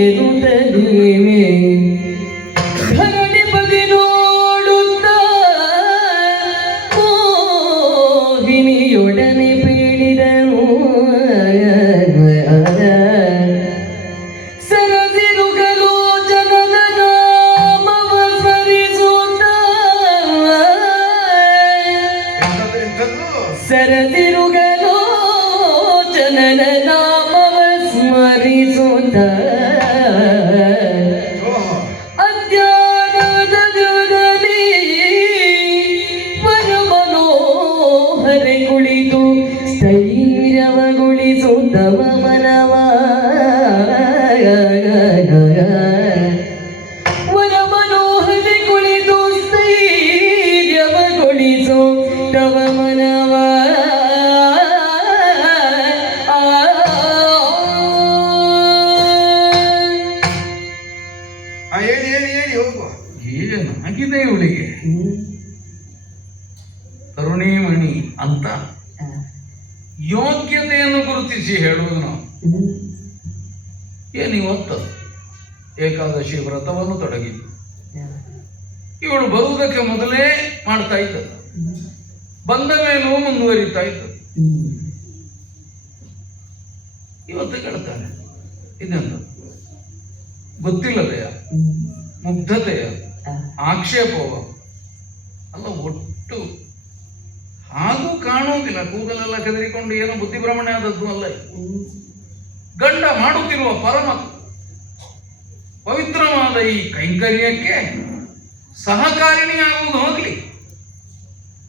ಎದುಟದಿವೆ ಧರಣಿ ಬದಿ ನೋಡುತ್ತ ಮೋಹಿನಿಯೊಡನೆ ಬೀಳಿದನು ಸರದಿರುಗಲು ಜನದ ನಾಮವ ಸ್ಮರಿಸುತ್ತ ಸರದಿರುಗಲು ಜನನ ನಾಮವ ಸ್ಮರಿಸುತ್ತ ಅಜ್ಞಾನದ ಜಗಲಿ ಮನಮನೋಹರೆ ಕುಳಿತು ಸ್ಥೈರ್ಯವಗೊಳಿಸುತ್ತವ ಮನವ ಮನಮನೋಹರೆ ಕುಳಿತು ಸ್ಥೈರ್ಯವಗೊಳಿಸುತ್ತವ ಮನವ ಹೇಳಿ ಹೋಗುವ. ಏನಾಗಿದೆ ಇವಳಿಗೆ? ತರುಣಿಮಣಿ ಅಂತ ಯೋಗ್ಯತೆಯನ್ನು ಗುರುತಿಸಿ ಹೇಳುವುದು ನಾವು. ಏನಿವತ್ತು ಏಕಾದಶಿ ವ್ರತವನ್ನು ತೊಡಗಿದ್ದು ಇವಳು ಬರುವುದಕ್ಕೆ ಮೊದಲೇ ಮಾಡ್ತಾ ಇದ್ದ, ಬಂದ ಮೇಲೂ ಮುಂದುವರಿತಾ ಇದ್ದ. ಇವತ್ತು ಕೇಳ್ತಾನೆ ಇದೆಂತ ಗೊತ್ತಿಲ್ಲದೆಯ ಮುಗ್ಧತೆಯ ಆಕ್ಷೇಪವ ಅಲ್ಲ, ಒಟ್ಟು ಹಾಗೂ ಕಾಣುವುದಿಲ್ಲ. ಕೂದಲೆಲ್ಲ ಕೆದರಿಕೊಂಡು ಏನೋ ಬುದ್ಧಿಭ್ರಮಣೆ ಆದದ್ದು ಅಲ್ಲ. ಗಂಡ ಮಾಡುತ್ತಿರುವ ಪರಮ ಪವಿತ್ರವಾದ ಈ ಕೈಂಕರ್ಯಕ್ಕೆ ಸಹಕಾರಿಣಿಯಾಗುವುದು ಹೋಗ್ಲಿ,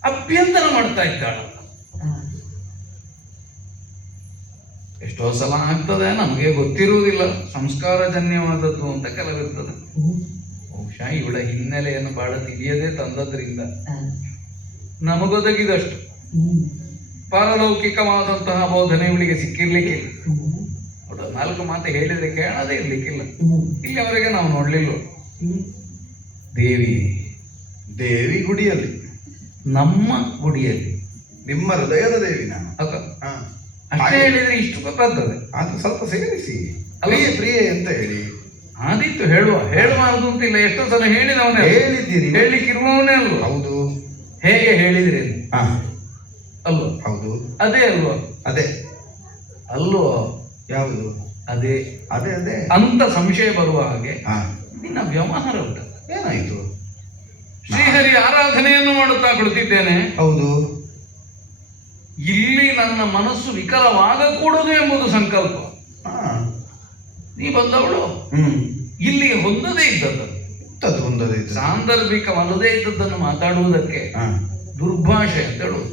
ಅಭ್ಯಂತರ ಮಾಡ್ತಾ ಇದ್ದಾಳಲ್ಲ. ಎಷ್ಟೋ ಸಲ ಆಗ್ತದೆ, ನಮಗೆ ಗೊತ್ತಿರುವುದಿಲ್ಲ, ಸಂಸ್ಕಾರಜನ್ಯವಾದದ್ದು ಅಂತ ಕೆಲವಿರ್ತದೆ. ಬಹುಶಃ ಇವಳ ಹಿನ್ನೆಲೆಯನ್ನು ಬಹಳ ತಿಳಿಯದೆ ತಂದದ್ರಿಂದ ನಮಗೊದಗಿದಷ್ಟು ಪಾರಲೌಕಿಕವಾದಂತಹ ಬೋಧನೆ ಇವಳಿಗೆ ಸಿಕ್ಕಿರ್ಲಿಕ್ಕಿಲ್ಲ. ನೋಡು, 4 ಮಾತು ಹೇಳಿದ್ರೆ ಕೇಳದೇ ಇರ್ಲಿಕ್ಕಿಲ್ಲ. ಇಲ್ಲಿಯವರೆಗೆ ನಾವು ನೋಡ್ಲಿಲ್ಲ. ದೇವಿ ಗುಡಿಯಲ್ಲಿ, ನಮ್ಮ ಗುಡಿಯಲ್ಲಿ, ನಿಮ್ಮ ಹೃದಯದ ದೇವಿ ನಾನು. ಅಷ್ಟೇ ಹೇಳಿದ್ರೆ ಇಷ್ಟು ಗೊತ್ತಾಗ್ತದೆ. ಅದು ಸ್ವಲ್ಪ ಸೇರಿಸಿ ಪ್ರಿಯೆ ಅಂತ ಹೇಳಿ ಆದೀತು, ಹೇಳಬಾರದು ಅಂತಿಲ್ಲ. ಎಷ್ಟೋ ಸಲ ಹೇಳಿದವನೇ, ಹೇಳಿದ್ದೀರಿ, ಹೇಳಲಿಕ್ಕಿರುವವನೇ ಅಲ್ವ. ಹೌದು. ಹೇಗೆ ಹೇಳಿದ್ರಿ ಅಲ್ವ? ಹೌದು. ಅದೇ ಅಲ್ವ? ಅದೇ ಅಲ್ವೋ? ಯಾವುದು? ಅದೇ ಅದೇ ಅದೇ ಅಂತ ಸಂಶಯ ಬರುವ ಹಾಗೆ ನಿನ್ನ ವ್ಯವಹಾರ ಉಂಟ. ಏನಾಯ್ತು? ಶ್ರೀಹರಿ ಆರಾಧನೆಯನ್ನು ಮಾಡುತ್ತಾ ಕುಳಿತಿದ್ದೇನೆ. ಹೌದು. ಇಲ್ಲಿ ನನ್ನ ಮನಸ್ಸು ವಿಕಲವಾಗಕೂಡದು ಎಂಬುದು ಸಂಕಲ್ಪ. ನೀ ಬಂದವಳು ಇಲ್ಲಿ ಹೊಂದದೇ ಇದ್ದದ್ದು, ಸಾಂದರ್ಭಿಕವಲ್ಲದೇ ಇದ್ದದ್ದನ್ನು ಮಾತಾಡುವುದಕ್ಕೆ ದುರ್ಭಾಷೆ ಅಂತ ಹೇಳುವುದು.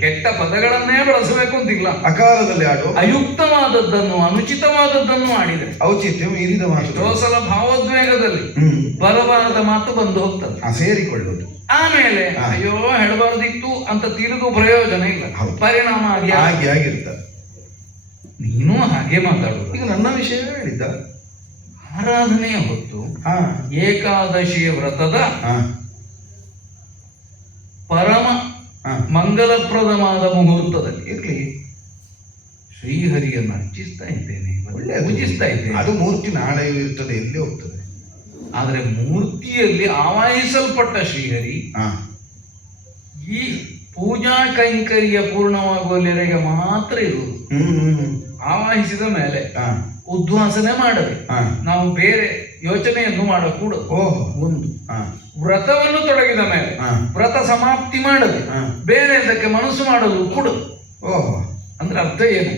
ಕೆಟ್ಟ ಪದಗಳನ್ನೇ ಬಳಸಬೇಕು ಅಂತಿಲ್ಲ. ಅಕಾಲದಲ್ಲಿ ಆಡು, ಅಯುಕ್ತವಾದದ್ದನ್ನು, ಅನುಚಿತವಾದದ್ದನ್ನು ಆಡಿದೆ. ಔಚಿತ್ಯ ಮೀರಿದ ಮಾತು. ಎಷ್ಟೋ ಸಲ ಭಾವೋದ್ವೇಗದಲ್ಲಿ ಬರಬಾರದ ಮಾತು ಬಂದು ಹೋಗ್ತದೆ, ಸೇರಿಕೊಳ್ಳುವುದು. ಆಮೇಲೆ ಅಯ್ಯೋ ಹೇಳಬಾರದಿತ್ತು ಅಂತ ತಿಳಿದು ಪ್ರಯೋಜನ ಇಲ್ಲ. ಪರಿಣಾಮ ಹಾಗೆ ಆಗಿರ್ತದೆ. ನೀನು ಹಾಗೆ ಮಾತಾಡುದು. ಈಗ ನನ್ನ ವಿಷಯ ಹೇಳಿದ್ದ ಆರಾಧನೆಯ ಹೊತ್ತು ಏಕಾದಶಿಯ ವ್ರತದ ಪರಮ ಮಂಗಲಪ್ರದವಾದ ಮುಹೂರ್ತದಲ್ಲಿ ಇರ್ಲಿ ಶ್ರೀಹರಿಯನ್ನು ಅರ್ಚಿಸ್ತಾ ಇದ್ದೇನೆ, ಪೂಜಿಸ್ತಾ ಇದ್ದೇನೆ. ಅದು ಮೂರ್ತಿ ನಾಳೆ ಇರ್ತದೆ, ಎಲ್ಲಿ ಹೋಗ್ತದೆ. ಆದರೆ ಮೂರ್ತಿಯಲ್ಲಿ ಆವಾಹಿಸಲ್ಪಟ್ಟ ಶ್ರೀಹರಿ ಈ ಪೂಜಾ ಕೈಂಕರ್ಯ ಪೂರ್ಣವಾಗುವಲ್ಲಿವರೆಗೆ ಮಾತ್ರ ಇರುವುದು. ಆವಾಹಿಸಿದ ಮೇಲೆ ಉದ್ವಾಸನೆ ಮಾಡದೆ ನಾವು ಬೇರೆ ಯೋಚನೆಯನ್ನು ಮಾಡಕೂಡದು. ಒಂದು ವ್ರತವನ್ನು ತೊಡಗಿದ ಮೇಲೆ ವ್ರತ ಸಮಾಪ್ತಿ ಮಾಡದೆ ಬೇರೆ ಇದಕ್ಕೆ ಮನಸ್ಸು ಮಾಡಲು ಕೂಡದು. ಅಂದ್ರೆ ಅರ್ಥ ಏನು?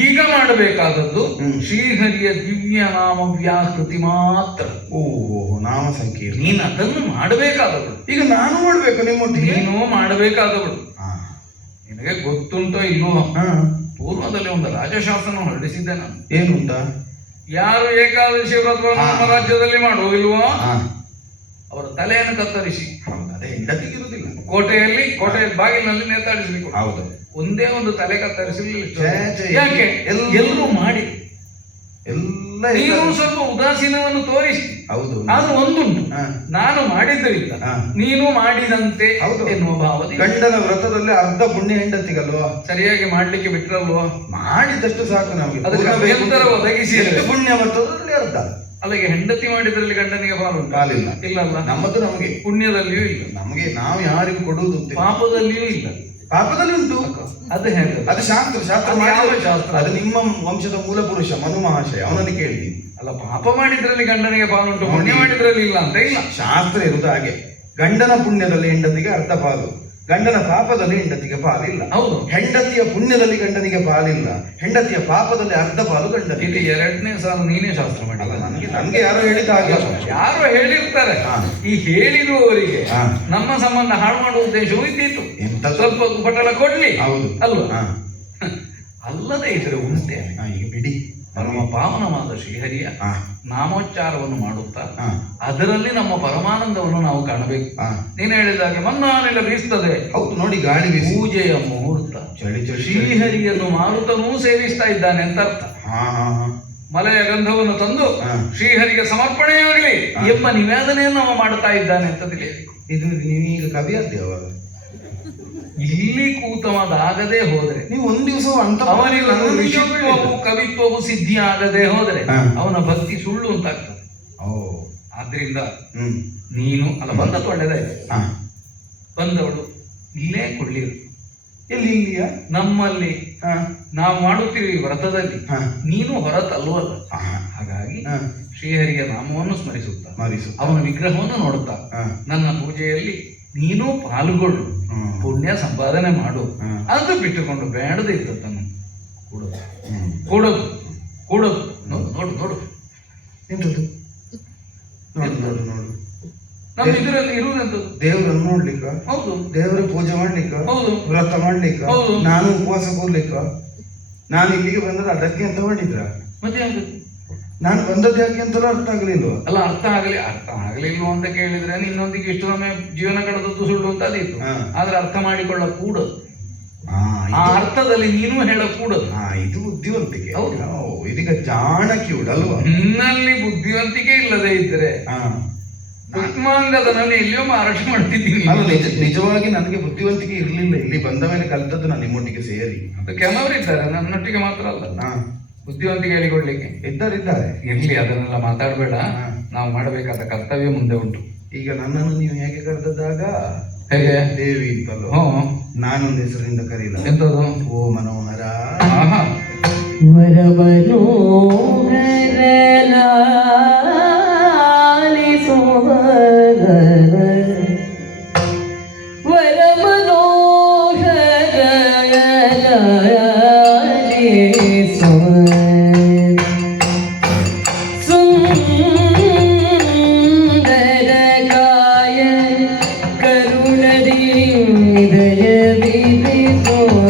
ಈಗ ಮಾಡಬೇಕಾದದ್ದು ಶ್ರೀಹರಿಯ ದಿವ್ಯ ನಾಮ ವ್ಯಾಕೃತಿ ಮಾತ್ರ. ನಾಮ ಸಂಕೀರ್ಣ. ನೀನು ಅದನ್ನು ಮಾಡಬೇಕಾದವಳು. ಈಗ ನಾನು ಮಾಡ್ಬೇಕು ನಿಮ್ಮೊಟ್ಟಿಗೆ? ನೀನು ಮಾಡಬೇಕಾದವಳು. ನಿನಗೆ ಗೊತ್ತುಂಟೋ ಇಲ್ವೋ, ಪೂರ್ವದಲ್ಲಿ ಒಂದು ರಾಜಶಾಸನ ಹೊರಡಿಸಿದ್ದೆ ನಾನು. ಏನುಂಟ? ಯಾರು ಏಕಾದಶಿ ವ್ರತವನ್ನು ನಮ್ಮ ರಾಜ್ಯದಲ್ಲಿ ಮಾಡುವುದಿಲ್ವೋ ಅವರ ತಲೆಯನ್ನು ಕತ್ತರಿಸಿ ಅದೇ ಹೆಂಡತಿಗಿರುವುದಿಲ್ಲ ಕೋಟೆಯ ಬಾಗಿಲಿನಲ್ಲಿ ನೇತಾಡಿಸಲಿಕ್ಕೆ. ಹೌದು. ಒಂದೇ ಒಂದು ತಲೆ ಕತ್ತರಿಸಲಿಲ್ಲ. ಯಾಕೆ? ಎಲ್ಲರೂ ಮಾಡಿ ಎಲ್ಲ ಎಲ್ಲ ನೀನು ಎಲ್ಲ- ಸ್ವಲ್ಪ ಉದಾಸೀನವನ್ನು ತೋರಿಸಿ. ಹೌದು ಆದ್ರೂ ಒಂದುಂಟು, ಹಾ. ನಾನು ಮಾಡಿದ್ದರಿಂದ ಹಾ. ನೀನು ಮಾಡಿದಂತೆ ಹೌದು. ಎನ್ನುವ ಭಾವದಿಂದ ಗಂಡನ ವ್ರತದಲ್ಲಿ ಅರ್ಧ ಪುಣ್ಯ ಹೆಂಡತಿಗಲ್ವಾ, ಸರಿಯಾಗಿ ಮಾಡ್ಲಿಕ್ಕೆ ಬಿಟ್ರಲ್ವಾ? ಮಾಡಿದಷ್ಟು ಸಾಕು ನಮಗೆ. ಅದಕ್ಕೆ ಪೂರ್ಣ ಬೇಕು. ಅಭ್ಯಂತರ ಒದಗಿಸಿ ಎಷ್ಟು ಪುಣ್ಯ ಬರ್ತದಲ್ಲಿ ಅರ್ಧ ಅಲ್ಲಿಗೆ ಹೆಂಡತಿ ಮಾಡಿದ್ರಲ್ಲಿ ಗಂಡನಿಗೆ ಪಾಲುಂಟು? ಕಾಲಿಲ್ಲ. ಇಲ್ಲಲ್ಲ. ನಮ್ಮದು ನಮಗೆ, ಪುಣ್ಯದಲ್ಲಿಯೂ ಇಲ್ಲ, ನಮಗೆ ನಾವು ಯಾರಿಗೂ ಕೊಡುವುದು ಅಂತ ಇಲ್ಲ. ಪಾಪದಲ್ಲಿಯೂ ಇಲ್ಲ. ಪಾಪದಲ್ಲಿ ಉಂಟು, ಅದು ಹೇಗೆ? ಅದು ಶಾಸ್ತ್ರ. ಶಾಸ್ತ್ರ ಅದು ಯಾವ ಮಾಡಿದ- ಶಾಸ್ತ್ರ? ಅದು ನಿಮ್ಮ ವಂಶದ ಮೂಲ ಪುರುಷ ಮನು ಮಹಾಶಯ, ಅವನಲ್ಲಿ ಕೇಳಿ. ಅಲ್ಲ, ಪಾಪ ಮಾಡಿದ್ರಲ್ಲಿ ಗಂಡನಿಗೆ ಪಾಲುಂಟು, ಪುಣ್ಯ ಮಾಡಿದ್ರಲ್ಲಿ ಇಲ್ಲ ಅಂತ ಇಲ್ಲ. ಶಾಸ್ತ್ರ ಇರುವುದು ಹಾಗೆ. ಗಂಡನ ಪುಣ್ಯದಲ್ಲಿ ಹೆಂಡತಿಗೆ ಅರ್ಧ ಪಾಲು, ಗಂಡನ ಪಾಪದಲ್ಲಿ ಹೆಂಡತಿಗೆ ಪಾಲಿಲ್ಲ. ಹೌದು. ಹೆಂಡತಿಯ ಪುಣ್ಯದಲ್ಲಿ ಗಂಡನಿಗೆ ಪಾಲಿಲ್ಲ, ಹೆಂಡತಿಯ ಪಾಪದಲ್ಲಿ ಅರ್ಧ ಪಾಲು ಗಂಡನಿಗೆ. ಇಲ್ಲಿ ಎರಡನೇ ಸಾಲ ನೀನೇ ಶಾಸ್ತ್ರ ಅಲ್ಲ, ಮಾಡಿಲ್ಲ. ನನ್ಗೆ ಯಾರೋ ಹೇಳಿದ ಹಾಗೆ. ಯಾರೋ ಹೇಳಿರ್ತಾರೆ. ಹಾ. ಈ ಹೇಳಿರುವವರಿಗೆ ಹಾ. ನಮ್ಮ ಸಂಬಂಧ ಹಾಳು ಮಾಡುವ ಉದ್ದೇಶವೂ ಇದ್ದಿತ್ತು. ಎಂತದ್ದು? ಸ್ವಲ್ಪ ಪಟಲ ಕೊಡ್ಲಿ. ಹೌದು ಅಲ್ವಾ? ಹಾ. ಅಲ್ಲದೆ ಇದ್ರೆ ಉಂಟೆ ಹಾ, ಈಗ ಬಿಡಿ. ನಮ್ಮ ಪಾವನವಾದ ಶ್ರೀಹರಿಯ ಹಾ. ನಾಮೋಚ್ಚಾರವನ್ನು ಮಾಡುತ್ತಾ ಹಾ. ಅದರಲ್ಲಿ ನಮ್ಮ ಪರಮಾನಂದವನ್ನು ನಾವು ಕಾಣಬೇಕು. ಹಾ. ನೀನು ಹೇಳಿದಾಗೆ ಮನ್ನಾನೆಲ್ಲ ಬೀಸ್ತದೆ, ಹೌದು ನೋಡಿ, ಗಾಳಿ ಬೀಸಿ. ಪೂಜೆಯ ಮುಹೂರ್ತ. ಚಳಿ ಚಳಿ ಚಳಿ. ಶ್ರೀಹರಿಯನ್ನು ಮಾರುತನೂ ಸೇವಿಸ್ತಾ ಇದ್ದಾನೆ ಅಂತ ಅರ್ಥ. ಹಾ ಹಾ ಹಾ. ಮಲೆಯ ಗಂಧವನ್ನು ತಂದು ಹಾ. ಶ್ರೀಹರಿಗೆ ಸಮರ್ಪಣೆಯಾಗಲಿ ಹಾ. ಎಂಬ ನಿವೇದನೆಯನ್ನು ಅವ ಮಾಡುತ್ತಾ ಇದ್ದಾನೆ ಅಂತ ತಿಳಿಯಬೇಕು. ಇದು ನೀವೀಗ ಕವಿ ಆದ್ದೆ ಅವಾಗ. ಇಲ್ಲಿ ಕೂತವಾದಾಗದೆ ಹೋದ್ರೆ, ನೀವು ಒಂದ್ ದಿವಸ ಅಂತ ಅವನಿಗೆ ಋಷಿತ್ವವು ಕವಿತ್ವವು ಸಿದ್ಧಿ ಆಗದೆ ಹೋದ್ರೆ ಹಾ. ಅವನ ಭಕ್ತಿ ಸುಳ್ಳು ಅಂತಾಗ್ತದೆ. ಓ. ಆದ್ರಿಂದ ಹ್ಮ್. ನೀನು ಅಲ್ಲ, ಬಂದದ್ದು ಒಳ್ಳೆದಾಯ್ತು. ಹಾ. ಬಂದವಳು ಇಲ್ಲೇ ಕೊಳ್ಳಿರು. ಎಲ್ಲಿ ಇಲ್ಲಿಯ? ನಮ್ಮಲ್ಲಿ ಹಾ. ನಾವು ಮಾಡುತ್ತೀವಿ ವ್ರತದಲ್ಲಿ, ಹಾ. ನೀನು ಹೊರತಲ್ವಲ್ಲ. ಹಾ. ಹಾಗಾಗಿ ಹಾ. ಶ್ರೀಹರಿಯ ನಾಮವನ್ನು ಸ್ಮರಿಸುತ್ತಾ, ಮಾರಿಸು. ಅವನ ವಿಗ್ರಹವನ್ನು ನೋಡುತ್ತಾ, ಹಾ. ನನ್ನ ಪೂಜೆಯಲ್ಲಿ ನೀನು ಪಾಲ್ಗೊಳ್ಳು, ಹ್ಮ್. ಪುಣ್ಯ ಸಂಪಾದನೆ ಮಾಡು. ಹ್ಮ್. ಅದು ಬಿಟ್ಟುಕೊಂಡು ಬೇಡದೇ ಇದ್ದದ್ದನ್ನು ಕೊಡೋದು ಹ್ಮ್. ಕೊಡೋದು ಕೊಡೋದು. ನೋಡು ನೋಡು ನೋಡು, ಎಂತದ್ದು? ನೋಡು ನೋಡು ನೋಡು. ನಮ್ಮ ಇದರಲ್ಲಿ ಇರುವುದಂತದ್ದು. ದೇವರನ್ನು ನೋಡ್ಲಿಕ್ಕ, ಹೌದು ದೇವರ ಪೂಜೆ ಮಾಡ್ಲಿಕ್ಕ, ಹೌದು ವ್ರತ ಮಾಡ್ಲಿಕ್ಕ, ಹೌದು. ನಾನು ಉಪವಾಸ ಕೂರ್ಲಿಕ್ಕ. ನಾನು ಇಲ್ಲಿಗೆ ಬಂದ್ರೆ ಅದಕ್ಕೆ ಅಂತ ಮಾಡಿದ್ರ? ಮತ್ತೆ ಯಾವ್ದು? ನಾನು ಬಂದದ್ದು ಯಾಕೆ ಅಂತಲೂ ಅರ್ಥ ಆಗ್ಲಿಲ್ವ? ಅಲ್ಲ, ಅರ್ಥ ಆಗಲಿಲ್ವ ಅಂತ ಕೇಳಿದ್ರೆ ಇನ್ನೊಂದಿಗೆ ಇಷ್ಟು ಸಮಯ ಜೀವನ ಕಳೆದದ್ದು ಸುಳ್ಳು ಅಂತ ಅದಿತ್ತು. ಹಾ. ಆದ್ರೆ ಅರ್ಥ ಮಾಡಿಕೊಳ್ಳ ಕೂಡದು. ಹಾ, ಆ ಅರ್ಥದಲ್ಲಿ ನೀನು ಹೇಳ ಕೂಡದು. ಹಾ, ಇದು ಬುದ್ಧಿವಂತಿಕೆ. ಹೌದು. ಓ, ಇದೀಗ ಜಾಣಕ್ಯೂಡ್ ಅಲ್ವಾ? ನಿನ್ನಲ್ಲಿ ಬುದ್ಧಿವಂತಿಕೆ ಇಲ್ಲದೆ ಇದ್ರೆ ಹಾ. ನಾನು ಎಲ್ಲಿಯೋ ಮಾರಾಟ ಮಾಡ್ತಿದ್ದೀನಿ. ಅಲ್ಲ, ನಿಜವಾಗಿ ನನಗೆ ಬುದ್ಧಿವಂತಿಕೆ ಇರ್ಲಿಲ್ಲ. ಇಲ್ಲಿ ಬಂದ ಮೇಲೆ ಕಲಿತದ್ದು ನಾನು ನಿಮ್ಮೊಟ್ಟಿಗೆ ಸೇರಿ. ಅದು ಕೆಲವರಿದ್ದಾರೆ, ನನ್ನೊಟ್ಟಿಗೆ ಮಾತ್ರ ಅಲ್ಲ. ಹಾ. ಬುದ್ಧಿವಂತಿಕೆ ಹೇಳಿಕೊಡ್ಲಿಕ್ಕೆ ಇದ್ದಾರೆ. ಇರ್ಲಿ, ಅದನ್ನೆಲ್ಲ ಮಾತಾಡಬೇಡ. ಹಾ. ನಾವು ಮಾಡಬೇಕಾದ ಕರ್ತವ್ಯ ಮುಂದೆ ಉಂಟು. ಈಗ ನನ್ನನ್ನು ನೀವು ಹೇಗೆ ಕರೆದದ್ದಾಗ ಹೇಗೆ? ದೇವಿ ಅಂತಲ್ಲೋ, ಹ್ಮ್. ನಾನೊಂದು ಹೆಸರಿಂದ ಕರೀಲ. ಎಂತದು? ಓ ಮನೋಹರ. ಆಹಾ. ವರಮನೋಹರ ಲಾಲಿಸುವ ವರಮನೋಹರ ಲಾಲಿಸುವ ಸುಂದರ ಕಾಯ ಕರುಣದಿ ಹೃದಯ ವಿಧಿಸುವ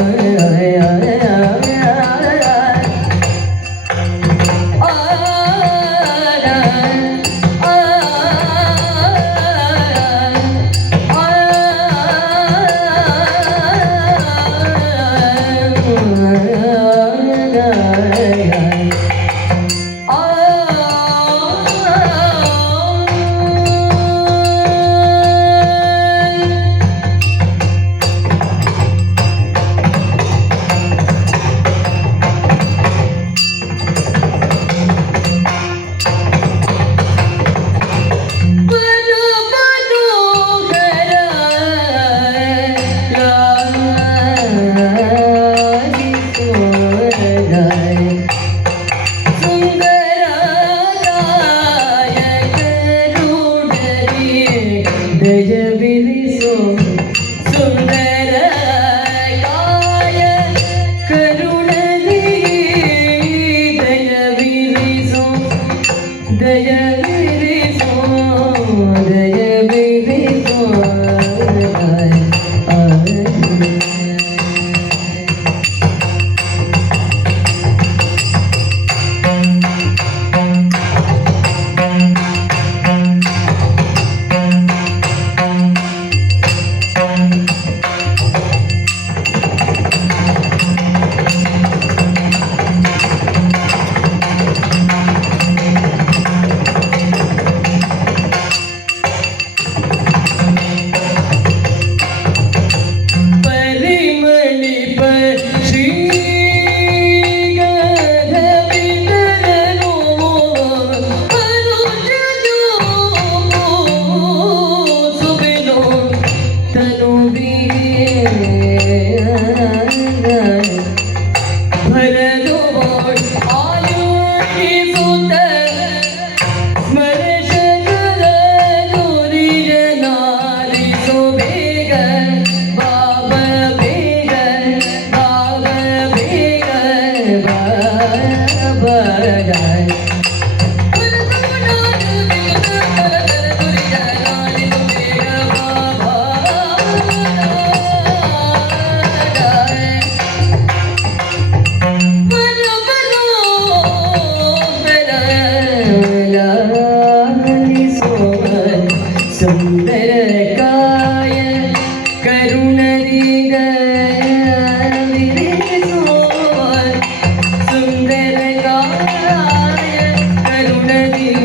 ಲಾಲಿಸುತ್ತ ಸ್ಮರಶಕರ ನುಡಿಯ ನಾಲಿಸು ಬೇಗ ಬಾಬ ಬೇಗ ಬಾಬ ಬೇಗ ಬಾಬ ಸುಂದರ ಕಾಯ ಕರುಣದಿಗ ಸುಂದರ ಕಾಯ ಕರುಣದಿಗ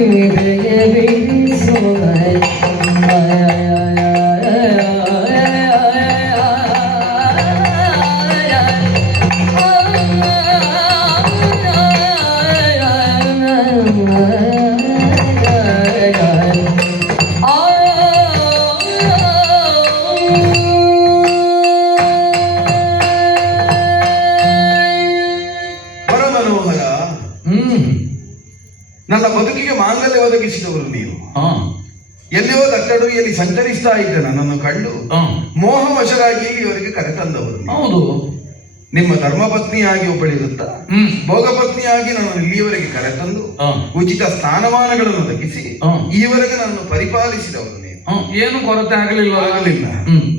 ಪರಮನೋಹರ, ನನ್ನ ಬದುಕಿಗೆ ಮಾಂಗಲ್ಯ ಒದಗಿಸಿದವರು ನೀವು. ಎಲ್ಲಿಯೋ ದಟ್ಟಡುವಿಯಲ್ಲಿ ಸಂಚರಿಸ್ತಾ ಇದ್ದ ನನ್ನನ್ನು ಕಂಡು ಮೋಹವಶರಾಗಿ ಇವರಿಗೆ ಕರೆತಂದವರು ನೀವು. ಹೌದು. ನಿಮ್ಮ ಧರ್ಮಪತ್ನಿಯಾಗಿ ಒಬ್ಬಳಿರುತ್ತಾ ಭೋಗಪತ್ನಿಯಾಗಿ ನನ್ನನ್ನು ಇಲ್ಲಿಯವರೆಗೆ ಕರೆತಂದು ಉಚಿತ ಸ್ಥಾನಮಾನಗಳನ್ನು ಒದಗಿಸಿ ಈವರೆಗೆ ನನ್ನನ್ನು ಪರಿಪಾಲಿಸಿದವರು ನೀವು. ಏನು ಕೊರತೆ ಆಗಲಿಲ್ಲ.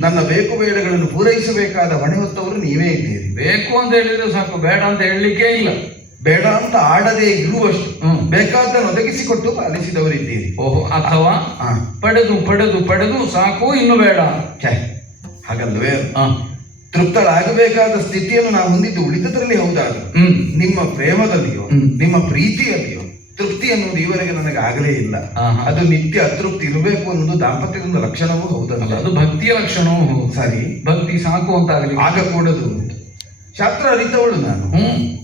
ನನ್ನ ಬೇಕು ಬೇಡಗಳನ್ನು ಪೂರೈಸಬೇಕಾದ ಹೊಣೆ ಹೊತ್ತವರು ನೀವೇ ಇದ್ದೀರಿ. ಬೇಕು ಅಂತ ಹೇಳಿದ್ರೆ ಸಾಕು, ಬೇಡ ಅಂತ ಹೇಳಲಿಕ್ಕೆ ಇಲ್ಲ. ಬೇಡ ಅಂತ ಆಡದೆ ಇರುವಷ್ಟು ಬೇಕಾದ್ದನ್ನು ಒದಗಿಸಿಕೊಟ್ಟು ಪಾಲಿಸಿದವರಿದ್ದೀರಿ. ಓಹೋ, ಅಥವಾ ಪಡೆದು ಪಡೆದು ಪಡೆದು ಸಾಕು ಇನ್ನು ಬೇಡ ಹಾಗಲ್ವೇ? ತೃಪ್ತರಾಗಬೇಕಾದ ಸ್ಥಿತಿಯನ್ನು ನಾವು ಹೊಂದಿದ್ದು ಉಳಿದದ್ರಲ್ಲಿ ಹೌದಾದ ನಿಮ್ಮ ಪ್ರೇಮದಲ್ಲಿಯೋ ನಿಮ್ಮ ಪ್ರೀತಿಯಲ್ಲಿಯೋ ತೃಪ್ತಿ ಅನ್ನೋದು ಈವರೆಗೆ ನನಗೆ ಆಗಲೇ ಇಲ್ಲ. ಅದು ನಿತ್ಯ ಅತೃಪ್ತಿ ಇರಬೇಕು ಅನ್ನೋದು ದಾಂಪತ್ಯದ ಒಂದು ಲಕ್ಷಣವೂ ಹೌದಲ್ಲ. ಅದು ಭಕ್ತಿಯ ಲಕ್ಷಣವೂ ಸರಿ. ಭಕ್ತಿ ಸಾಕು ಅಂತ ಆಗಕೂಡದು. ಶಾಸ್ತ್ರ ಅರಿತವಳು ನಾನು.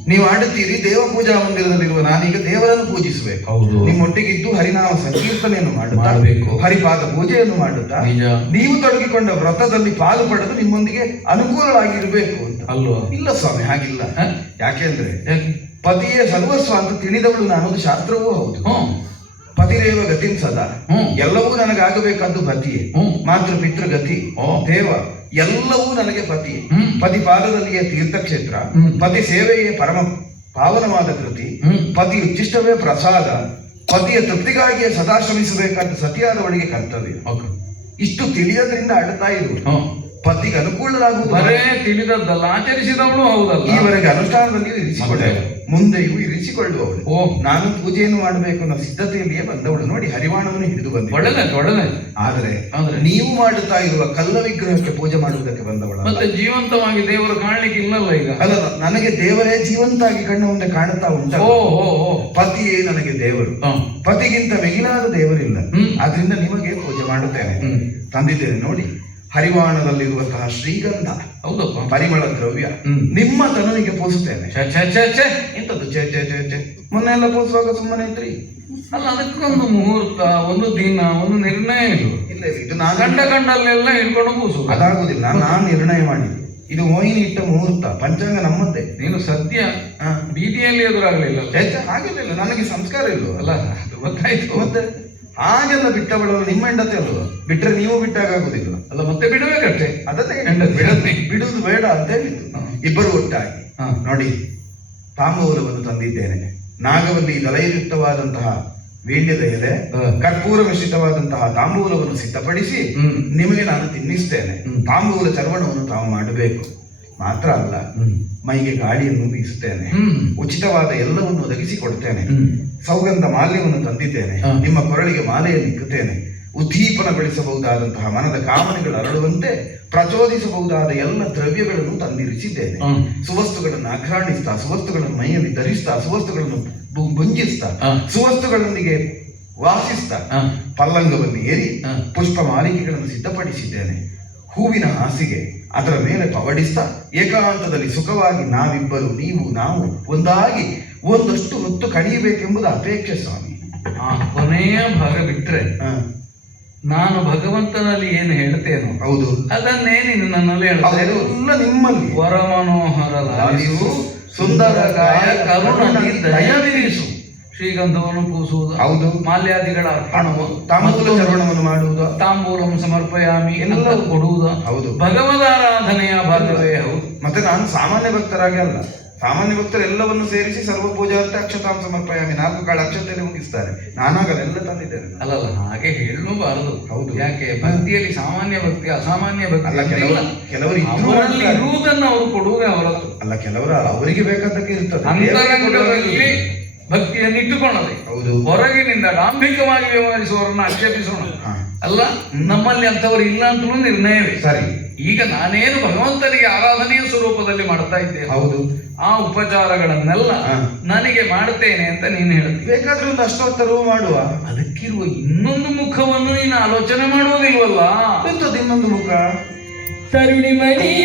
ನೀವು ಆಡುತ್ತೀರಿ ದೇವ ಪೂಜಾ ಮಂದಿರದಲ್ಲಿರುವ ನಾನೀಗ ದೇವರನ್ನು ಪೂಜಿಸಬೇಕು. ನಿಮ್ಮೊಟ್ಟಿಗಿದ್ದು ಹರಿನಾಮ ಸಂಕೀರ್ತನೆಯನ್ನು ಮಾಡಬೇಕು, ಹರಿಪಾದ ಪೂಜೆಯನ್ನು ಮಾಡುತ್ತಾ ನೀವು ತೊಡಗಿಕೊಂಡ ವ್ರತದಲ್ಲಿ ಪಾಲು ಪಡೆದು ನಿಮ್ಮೊಂದಿಗೆ ಅನುಕೂಲವಾಗಿರ್ಬೇಕು ಅಂತ. ಅಲ್ವಾ? ಇಲ್ಲ ಸ್ವಾಮಿ, ಹಾಗಿಲ್ಲ. ಯಾಕೆಂದ್ರೆ ಪತಿಯೇ ಸರ್ವಸ್ವ ಅಂತ ತಿಳಿದವಳು ನಾನೊಂದು ಶಾಸ್ತ್ರವೂ ಹೌದು. ಪತಿರೇವ ಗತಿನ್ ಸದಾ, ಎಲ್ಲವೂ ನನಗಾಗಬೇಕಾದ್ದು ಪತಿಯೇ. ಮಾತೃ ಪಿತೃ ಗತಿ ದೇವ ಎಲ್ಲವೂ ನನಗೆ ಪತಿಯೇ. ಪತಿ ಪಾದದಲ್ಲಿಯೇ ತೀರ್ಥಕ್ಷೇತ್ರ, ಪತಿ ಸೇವೆಯೇ ಪರಮ ಪಾವನವಾದ ಕೃತಿ, ಪತಿ ಉಚ್ಚಿಷ್ಟವೇ ಪ್ರಸಾದ, ಪತಿಯ ತೃಪ್ತಿಗಾಗಿಯೇ ಸದಾ ಶ್ರಮಿಸಬೇಕಾದ ಸತಿಯಾದವಳಿಗೆ ಕರ್ತವ್ಯ. ಇಷ್ಟು ತಿಳಿಯೋದ್ರಿಂದ ಆಡುತ್ತಾ ಇರುವುದು ಪತಿಗೆ ಅನುಕೂಲರಾಗುವುದು. ಬರೇ ತಿಳಿದದ್ದಲ್ಲ, ಆಚರಿಸಿದವಳು ಹೌದಲ್ಲ. ಈವರೆಗೆ ಅನುಷ್ಠಾನದಲ್ಲಿಯೂ ಇರಿಸಿಕೊಳ್ಳುವಳು, ಮುಂದೆಯೂ ಇರಿಸಿಕೊಳ್ಳುವವಳು. ನಾನು ಪೂಜೆಯನ್ನು ಮಾಡಬೇಕು ಅನ್ನೋ ಸಿದ್ಧತೆಯಲ್ಲಿಯೇ ಬಂದವಳು. ನೋಡಿ, ಹರಿವಾಣವನ್ನು ಹಿಡಿದು ಬಂದ. ಒಳ್ಳೆ. ಆದರೆ ನೀವು ಮಾಡುತ್ತಾ ಇರುವ ಕಲ್ಲ ವಿಗ್ರಹಕ್ಕೆ ಪೂಜೆ ಮಾಡುವುದಕ್ಕೆ ಬಂದವಳು. ಮತ್ತೆ ಜೀವಂತವಾಗಿ ದೇವರು ಕಾಣಲಿಕ್ಕೆ ಇಲ್ಲಲ್ಲ ಈಗ. ಅಲ್ಲ, ನನಗೆ ದೇವರೇ ಜೀವಂತಾಗಿ ಕಣ್ಣ ಮುಂದೆ ಕಾಣುತ್ತಾ ಉಂಟ. ಪತಿಯೇ ನನಗೆ ದೇವರು. ಪತಿಗಿಂತ ಮಿಗಿಲಾದ ದೇವರಿಲ್ಲ. ಆದ್ರಿಂದ ನಿಮಗೆ ಪೂಜೆ ಮಾಡುತ್ತೇನೆ. ತಂದಿದ್ದೇನೆ ನೋಡಿ, ಹರಿವಾಣದಲ್ಲಿರುವಂತಹ ಶ್ರೀಗಂಧ, ಹೌದಪ್ಪ, ಪರಿಮಳ ದ್ರವ್ಯ ನಿಮ್ಮ ತನುವಿಗೆ ಪೋಸುತ್ತೇನೆ. ಇಂಥದ್ದು ಚೆ ಚೆ ಚೆ ಚೆ ಮೊನ್ನೆ ಎಲ್ಲ ಪೋಸುವಾಗ ಸುಮ್ಮನೆ ಇದ್ರಿ. ಅಲ್ಲ, ಅದಕ್ಕೊಂದು ಮುಹೂರ್ತ, ಒಂದು ದಿನ, ಒಂದು ನಿರ್ಣಯ ಇಲ್ಲ. ಇದು ನಾನು ಗಂಡಲ್ಲೆಲ್ಲ ಹಿಡ್ಕೊಂಡು ಪೂಸು ಅದಾಗುದಿಲ್ಲ. ನಾನು ನಿರ್ಣಯ ಮಾಡಿದ್ದು ಇದು ಮೋಹಿನಿ ಇಟ್ಟ ಮುಹೂರ್ತ, ಪಂಚಾಂಗ ನಮ್ಮದ್ದೇ. ನೀನು ಸದ್ಯ ಬೀದಿಯಲ್ಲಿ ಎದುರಾಗಲಿಲ್ಲ. ಹಾಗಿಲ್ಲ, ನನಗೆ ಸಂಸ್ಕಾರ ಇಲ್ವ ಅಲ್ಲ, ಗೊತ್ತಾಯ್ತು. ಮತ್ತೆ ಹಾಗೆಲ್ಲ ಬಿಟ್ಟವಳಲ್ಲ ನಿಮ್ಮ ಹೆಂಡತಿ ಅಲ್ವ? ಬಿಟ್ರೆ ನೀವು ಬಿಟ್ಟಾಗುದಿಲ್ಲ ಅಲ್ಲ, ಮತ್ತೆ ಬಿಡಬೇಕಷ್ಟೇ. ಅದನ್ನೇ ಬಿಡುವುದು ಬೇಡ ಅಂತ ಹೇಳಿದ್ದು. ಇಬ್ಬರು ಒಟ್ಟಾಗಿ ನೋಡಿ, ತಾಂಬೂಲವನ್ನು ತಂದಿದ್ದೇನೆ. ನಾಗವಲ್ಲಿ ದಲಯುಕ್ತವಾದಂತಹ ವೀಳ್ಯದ ಎಲೆ, ಕರ್ಪೂರ ಮಿಶ್ರಿತವಾದಂತಹ ತಾಂಬೂಲವನ್ನು ಸಿದ್ಧಪಡಿಸಿ ನಿಮಗೆ ನಾನು ತಿನ್ನಿಸ್ತೇನೆ. ತಾಂಬೂಲ ಚರ್ವಣವನ್ನು ತಾವು ಮಾಡಬೇಕು. ಮಾತ್ರ ಅಲ್ಲ, ಮೈಗೆ ಗಾಳಿಯನ್ನು ಬೀಸುತ್ತೇನೆ. ಉಚಿತವಾದ ಎಲ್ಲವನ್ನು ಒದಗಿಸಿಕೊಡ್ತೇನೆ. ಸೌಗಂಧ ಮಾಲ್ಯವನ್ನು ತಂದಿದ್ದೇನೆ. ನಿಮ್ಮ ಕೊರಳಿಗೆ ಮಾಲೆಯನ್ನು ಇಕ್ಕುತ್ತೇನೆ. ಉದ್ದೀಪನಗೊಳಿಸಬಹುದಾದಂತಹ ಮನದ ಕಾಮನೆಗಳು ಅರಳುವಂತೆ ಪ್ರಚೋದಿಸಬಹುದಾದ ಎಲ್ಲ ದ್ರವ್ಯಗಳನ್ನು ತಂದಿರಿಸಿದ್ದೇನೆ. ಸುವಸ್ತುಗಳನ್ನು ಅಘ್ರಾಣಿಸ್ತಾ, ಸುವಸ್ತುಗಳನ್ನು ಮೈಯಲ್ಲಿ ಧರಿಸ್ತಾ, ಸುವಸ್ತುಗಳನ್ನು ಭುಂಜಿಸ್ತಾ, ಸುವಸ್ತುಗಳೊಂದಿಗೆ ವಾಸಿಸ್ತಾ ಪಲ್ಲಂಗವನ್ನು ಏರಿ ಪುಷ್ಪ ಮಾಲಿಕೆಗಳನ್ನು ಸಿದ್ಧಪಡಿಸಿದ್ದೇನೆ. ಹೂವಿನ ಹಾಸಿಗೆ, ಅದರ ಮೇಲೆ ಪವಡಿಸ್ತಾ ಏಕಾಂತದಲ್ಲಿ ಸುಖವಾಗಿ ನಾವಿಬ್ಬರು, ನೀವು ನಾವು ಒಂದಾಗಿ ಒಂದಷ್ಟು ಹೊತ್ತು ಕಳೆಯಬೇಕೆಂಬುದು ಅಪೇಕ್ಷೆ ಸ್ವಾಮಿ. ಕೊನೆಯ ಭಾಗ ಬಿಟ್ರೆ ನಾನು ಭಗವಂತನಲ್ಲಿ ಏನು ಹೇಳ್ತೇನೋ ಹೌದು, ಅದನ್ನೇ ನೀನು ನನ್ನಲ್ಲಿ ಹೇಳ್ತೇನೆ. ಎಲ್ಲ ನಿಮ್ಮಲ್ಲಿ. ವರಮನೋಹರ ಲಾಲಿಸು, ಸುಂದರ ಕಾಯ ಕರುಣದಿ ದಯವಿರಿಸು, ಶ್ರೀಗಂಧವನ್ನು ಪೂಸುವುದು, ಹೌದು. ಮಾಲ್ಯಾದಿಗಳ ಅರ್ಪಣವು, ತಾಂಬೂಲ ಚರ್ವಣವನ್ನು ಮಾಡುವುದು, ತಾಂಬೂಲಂ ಸಮರ್ಪಯಾಮಿ ಎಲ್ಲ ಎಲ್ಲ ಕೊಡುವುದು ಹೌದು. ಭಗವದಾರಾಧನೆಯ ಭಾಗವೇ ಹೌದು. ಮತ್ತೆ ನಾನು ಸಾಮಾನ್ಯ ಭಕ್ತರಾಗಿ ಅಲ್ಲ, ಸಾಮಾನ್ಯ ಭಕ್ತರು ಎಲ್ಲವನ್ನು ಸೇರಿಸಿ ಸರ್ವ ಪೂಜಾರ್ಥ ಅಕ್ಷತಾಂ ಸಮರ್ಪಯಾಮಿ 4 ಕಾಳು ಅಕ್ಷತೆಯಲ್ಲಿ ಮುಗಿಸ್ತಾರೆ. ನಾನಾಗಲ್ಲ, ಎಲ್ಲ ತಂದಿದ್ದೇನೆ. ಅಲ್ಲಲ್ಲ, ಹಾಗೆ ಹೇಳಬಾರದು. ಹೌದು. ಯಾಕೆ ಭಕ್ತಿಯಲ್ಲಿ ಸಾಮಾನ್ಯ ಭಕ್ತಿ ಅಸಾಮಾನ್ಯ ಭಕ್ತಿ ಅಲ್ಲ, ಕೆಲವರು ಇದ್ರೂ ಅವರಲ್ಲಿ ಮಾಡ್ತಾರೆ. ಇರುವುದನ್ನು ಅವರು ಕೊಡುವುದೇ ಅವರದ್ದು. ಅಲ್ಲ, ಕೆಲವರು ಅವರಿಗೆ ಬೇಕಾದಕ್ಕೆ ಇರ್ತದೆ. ಅಂತರಂಗದಲ್ಲಿ ಭಕ್ತಿಯನ್ನು ಇಟ್ಟುಕೊಳ್ಳದೆ ಹೌದು. ಹೊರಗಿನಿಂದ ಡಾಂಭಿಕವಾಗಿ ವ್ಯವಹರಿಸುವವರನ್ನು ಆಕ್ಷೇಪಿಸೋಣ. ಹಾ. ಅಲ್ಲ, ನಮ್ಮಲ್ಲಿ ಅಂತವರು ಇಲ್ಲ ಅಂತಲೂ ನಿರ್ಣಯವೇ. ಸರಿ. ಈಗ ನಾನೇನು ಭಗವಂತನಿಗೆ ಆರಾಧನೆಯ ಸ್ವರೂಪದಲ್ಲಿ ಮಾಡ್ತಾ ಇದ್ದೇನೆ, ಹೌದು. ಆ ಉಪಚಾರಗಳನ್ನೆಲ್ಲ ಹಾ. ನನಗೆ ಮಾಡ್ತೇನೆ ಅಂತ ನೀನು ಹೇಳ್ತೀನಿ. ಬೇಕಾದ್ರೆ ಒಂದು ಅಷ್ಟೋತ್ತರವೂ ಮಾಡುವ. ಅದಕ್ಕಿರುವ ಇನ್ನೊಂದು ಮುಖವನ್ನು ನೀನು ಆಲೋಚನೆ ಮಾಡುವುದಿಲ್ವಲ್ಲ? ಎಂತದ್ದು ಇನ್ನೊಂದು ಮುಖ? ತರುಣಿಮಣಿ